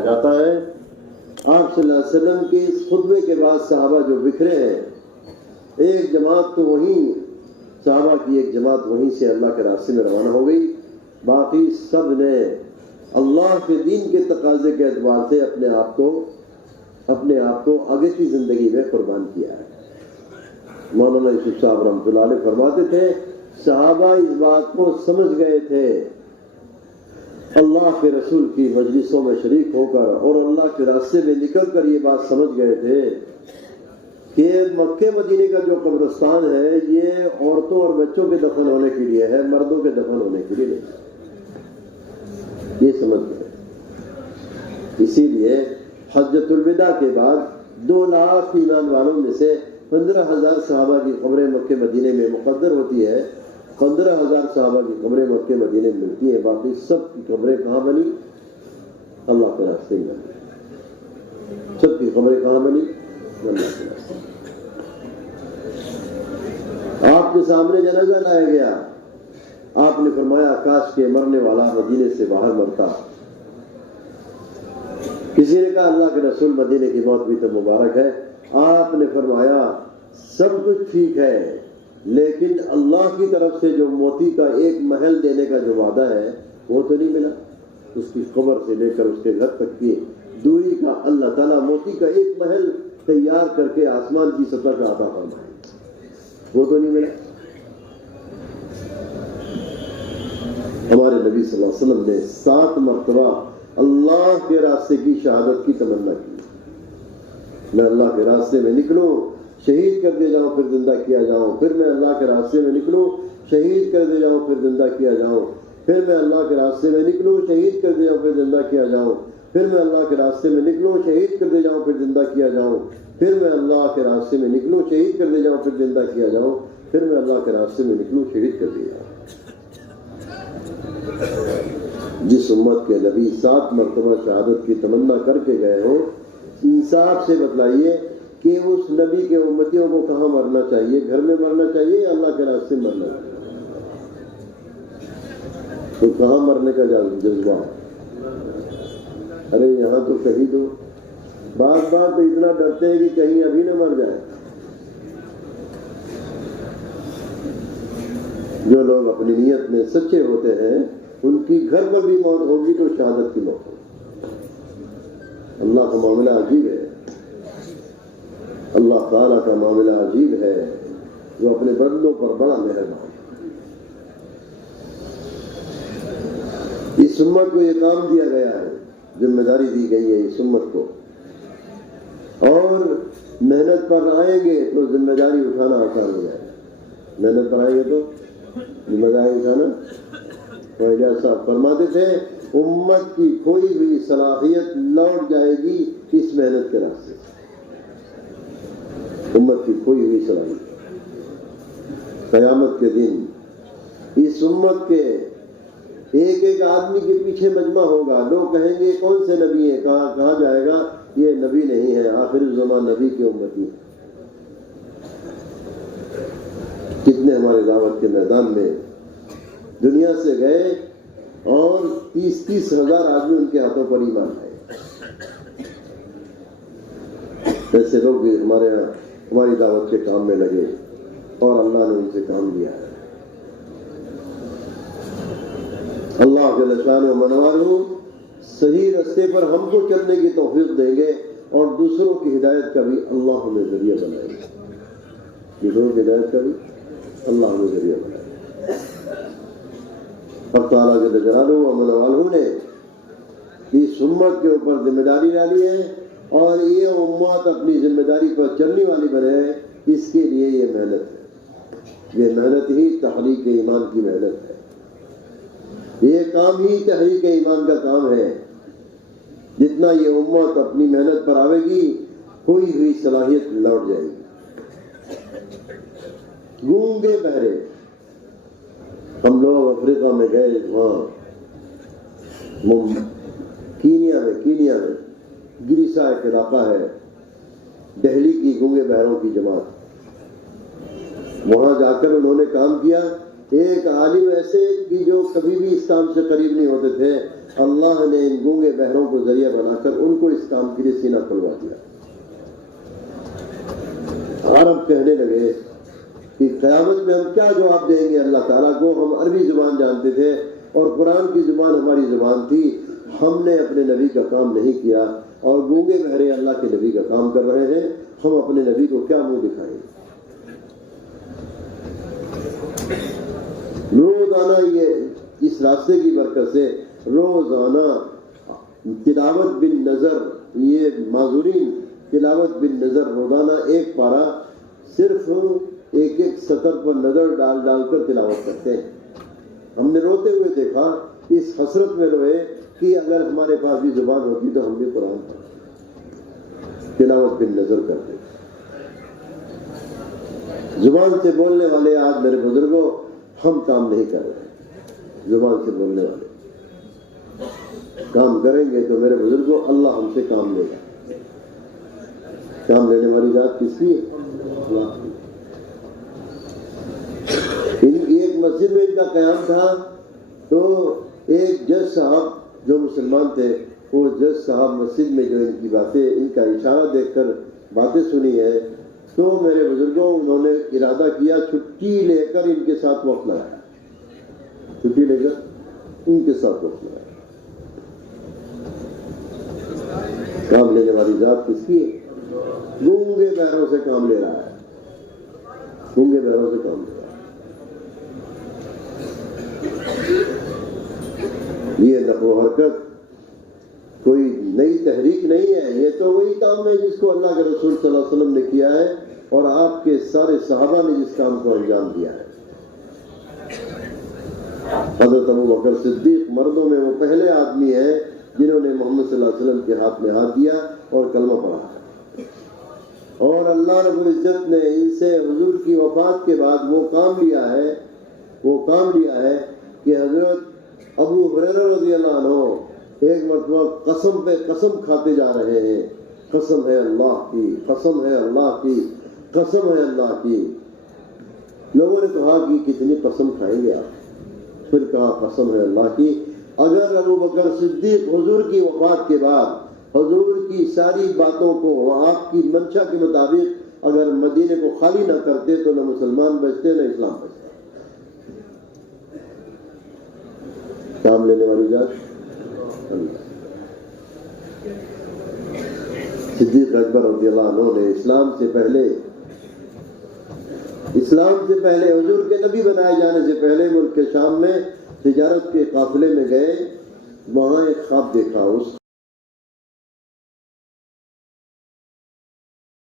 فرمایا جاتا ہے آپ صلی اللہ علیہ وسلم کے اس خطبے کے بعد صحابہ جو بکھرے ہیں، ایک جماعت تو وہیں صحابہ کی ایک جماعت وہیں سے اللہ کے راستے میں روانہ ہو گئی، باقی سب نے اللہ کے دین کے تقاضے کے اعتبار سے اپنے آپ کو آگے کی زندگی میں قربان کیا ہے۔ مولانا یوسف صاحب رحمۃ اللہ علیہ فرماتے تھے صحابہ اس بات کو سمجھ گئے تھے، اللہ کے رسول کی مجلسوں میں شریک ہو کر اور اللہ کے راستے میں نکل کر یہ بات سمجھ گئے تھے کہ مکہ مدینے کا جو قبرستان ہے یہ عورتوں اور بچوں کے دفن ہونے کے لیے ہے، مردوں کے دفن ہونے کے لیے نہیں، یہ سمجھ گئے۔ اسی لیے حجۃ الوداع کے بعد 2 لاکھ ایمان والوں میں سے 15,000 صحابہ کی قبریں مکہ مدینے میں مقدر ہوتی ہے، 15,000 صحابہ کی قبریں مکہ مدینے میں ملتی ہیں، باقی سب کی قبریں کہاں بنی؟ اللہ کے راستے میں بنی۔ سب کی قبریں کہاں بنی؟ اللہ کے راستے میں۔ آپ کے سامنے جنازہ لایا گیا، آپ نے فرمایا کاش کے مرنے والا مدینے سے باہر مرتا۔ کسی نے کہا اللہ کے رسول مدینے کی موت بھی تو مبارک ہے، آپ نے فرمایا سب کچھ ٹھیک ہے لیکن اللہ کی طرف سے جو موتی کا ایک محل دینے کا جو وعدہ ہے وہ تو نہیں ملا۔ اس کی قبر سے لے کر اس کے گھر تک کی دوری کا اللہ تعالیٰ موتی کا ایک محل تیار کر کے آسمان کی سطح کا عطا فرمائے، وہ تو نہیں ملا۔ ہمارے نبی صلی اللہ علیہ وسلم نے 7 مرتبہ اللہ کے راستے کی شہادت کی تمنا کی، میں اللہ کے راستے میں نکلوں شہید کر دے جاؤں پھر زندہ کیا جاؤں، پھر میں اللہ کے راستے میں نکلوں شہید کر دے جاؤں پھر زندہ کیا جاؤں، پھر میں اللہ کے راستے میں نکلوں شہید کر دے جاؤں پھر زندہ کیا جاؤں، پھر میں اللہ کے راستے میں نکلوں شہید کر دے جاؤں پھر زندہ کیا جاؤں، پھر میں اللہ کے راستے میں نکلوں شہید کر دے جاؤں پھر زندہ کیا جاؤں، پھر میں اللہ کے راستے میں نکلوں شہید کر دے جاؤں۔ جس امت کے نبی 7 مرتبہ شہادت کی تمنا کر کے گئے ہو، انصاف سے بتلائیے کہ اس نبی کے امتیوں کو کہاں مرنا چاہیے؟ گھر میں مرنا چاہیے یا اللہ کے راستے میں مرنا چاہیے؟ تو کہاں مرنے کا جذبہ؟ ارے یہاں تو کہیں دو، بار بار تو اتنا ڈرتے ہیں کہ کہیں ابھی نہ مر جائے۔ جو لوگ اپنی نیت میں سچے ہوتے ہیں ان کی گھر پر بھی موت ہوگی تو شہادت کی موت ہوگی۔ اللہ کا معاملہ عجیب ہے، اللہ تعالیٰ کا معاملہ عجیب ہے، جو اپنے بندوں پر بڑا مہربان ہے۔ اس امت کو یہ کام دیا گیا ہے، ذمہ داری دی گئی ہے اس امت کو، اور محنت پر آئیں گے تو ذمہ داری اٹھانا آسان ہو جائے گا۔ محنت پر آئیں گے تو ذمہ داری اٹھانا۔ صاحب فرماتے تھے امت کی کھوئی ہوئی صلاحیت لوٹ جائے گی اس محنت کے راستے سے۔ امت کی کھوئی ہوئی صلاحیت قیامت کے دن اس امت کے ایک ایک آدمی کے پیچھے مجمع ہوگا، لوگ کہیں گے کون سے نبی ہیں؟ کہا جائے گا یہ نبی نہیں ہے، آخر الزمان نبی کی امتی ہے۔ کتنے ہمارے دعوت کے میدان میں دنیا سے گئے اور 30 ہزار آدمی ان کے ہاتھوں پر ایمان آئے۔ ایسے لوگ بھی ہماری دعوت کے کام میں لگے اور اللہ نے ان سے کام لیا ہے۔ اللہ جل شانہ و منوالہ صحیح راستے پر ہم کو چلنے کی توفیق دیں گے اور دوسروں کی ہدایت کا بھی اللہ ہمیں ذریعہ بنائے گا۔ دوسروں کی ہدایت کا بھی اللہ ہمیں ذریعہ بنائے گا۔ اللہ تعالیٰ جل جلالہ و منوالہ نے اس امت کے اوپر ذمہ داری ڈالی ہے اور یہ امت اپنی ذمہ داری پر چلنے والی بنے، اس کے لیے یہ محنت ہے۔ یہ محنت ہی تحریک ایمان کی محنت ہے، یہ کام ہی تحریک ایمان کا کام ہے۔ جتنا یہ امت اپنی محنت پر آئے گی کوئی ہوئی صلاحیت لوٹ جائے گی۔ گونگے بہرے ہم لوگ افریقہ میں گئے، وہاں کینیا میں گریسا ایک علاقہ ہے، دہلی کی گونگے بہروں کی جماعت، وہاں جا کر انہوں نے کام کیا۔ ایک عالم ایسے کہ جو کبھی بھی اسلام سے قریب نہیں ہوتے تھے، اللہ نے ان گونگے بہروں کو ذریعہ بنا کر ان کو اس کام کے لیے سینہ کھلوا دیا۔ عرب کہنے لگے کہ قیامت میں ہم کیا جواب دیں گے اللہ تعالیٰ کو، ہم عربی زبان جانتے تھے اور قرآن کی زبان ہماری زبان تھی، ہم نے اپنے نبی کا کام نہیں کیا اور گونگے بہرے اللہ کے نبی کا کام کر رہے ہیں، ہم اپنے نبی کو کیا منہ دکھائیں گے؟ روزانہ یہ اس راستے کی برکت سے روزانہ تلاوت بن نظر، یہ معذورین تلاوت بن نظر روزانہ ایک پارہ صرف ایک ایک سطر پر نظر ڈال ڈال کر تلاوت کرتے ہیں۔ ہم نے روتے ہوئے دیکھا، اس حسرت میں روئے کہ اگر ہمارے پاس بھی زبان ہوتی تو ہم بھی قرآن پڑھتے، تلاوت بن نظر کرتے۔ زبان سے بولنے والے آج میرے بزرگوں ہم کام نہیں کر رہے، زبان سے بولنے والے کام کریں گے تو میرے بزرگوں اللہ ہم سے کام لے گا۔ کام لینے والی ذات کس کی ہے؟ اللہ کی۔ ایک مسجد میں ان کا قیام تھا تو ایک جج صاحب جو مسلمان تھے، وہ جج صاحب مسجد میں جو ان کی باتیں، ان کا اشارہ دیکھ کر باتیں سنی ہے تو میرے بزرگوں انہوں نے ارادہ کیا چھٹی لے کر ان کے ساتھ وقت لگایا، چھٹی لے کر ان کے ساتھ وقت لگایا۔ کام لینے والی ذات کس کی ہے؟ گونگے بہروں سے کام لے رہا ہے، گونگے بہروں سے کام لے رہا ہے۔ یہ نقل و حرکت کوئی نئی تحریک نہیں ہے، یہ تو وہی کام ہے جس کو اللہ کے رسول صلی اللہ علیہ وسلم نے کیا ہے اور آپ کے سارے صحابہ نے جس کام کو انجام دیا ہے۔ حضرت ابو بکر صدیق مردوں میں وہ پہلے آدمی ہیں جنہوں نے محمد صلی اللہ علیہ وسلم کے ہاتھ میں ہاتھ دیا اور کلمہ پڑھا، اور اللہ رب العزت نے ان سے حضور کی وفات کے بعد وہ کام لیا ہے کہ حضرت ابو ہریرہ رضی اللہ عنہ ایک مرتبہ قسم پہ قسم کھاتے جا رہے ہیں، قسم ہے اللہ کی، قسم ہے اللہ کی، قسم ہے اللہ کی۔ لوگوں نے کہا کہ کتنی قسم کھائیں گے آپ؟ پھر کہا قسم ہے اللہ کی، اگر ابو بکر صدیق حضور کی وفات کے بعد حضور کی ساری باتوں کو آپ کی منشا کے مطابق اگر مدینے کو خالی نہ کرتے تو نہ مسلمان بچتے نہ اسلام بچتے۔ کام لینے والی ذات اللہ۔ صدیق اکبر رضی اللہ عنہ نے اسلام سے پہلے حضور کے نبی بنائے جانے سے پہلے ملک کے شام میں تجارت کے قافلے میں گئے، وہاں ایک خواب دیکھا، اس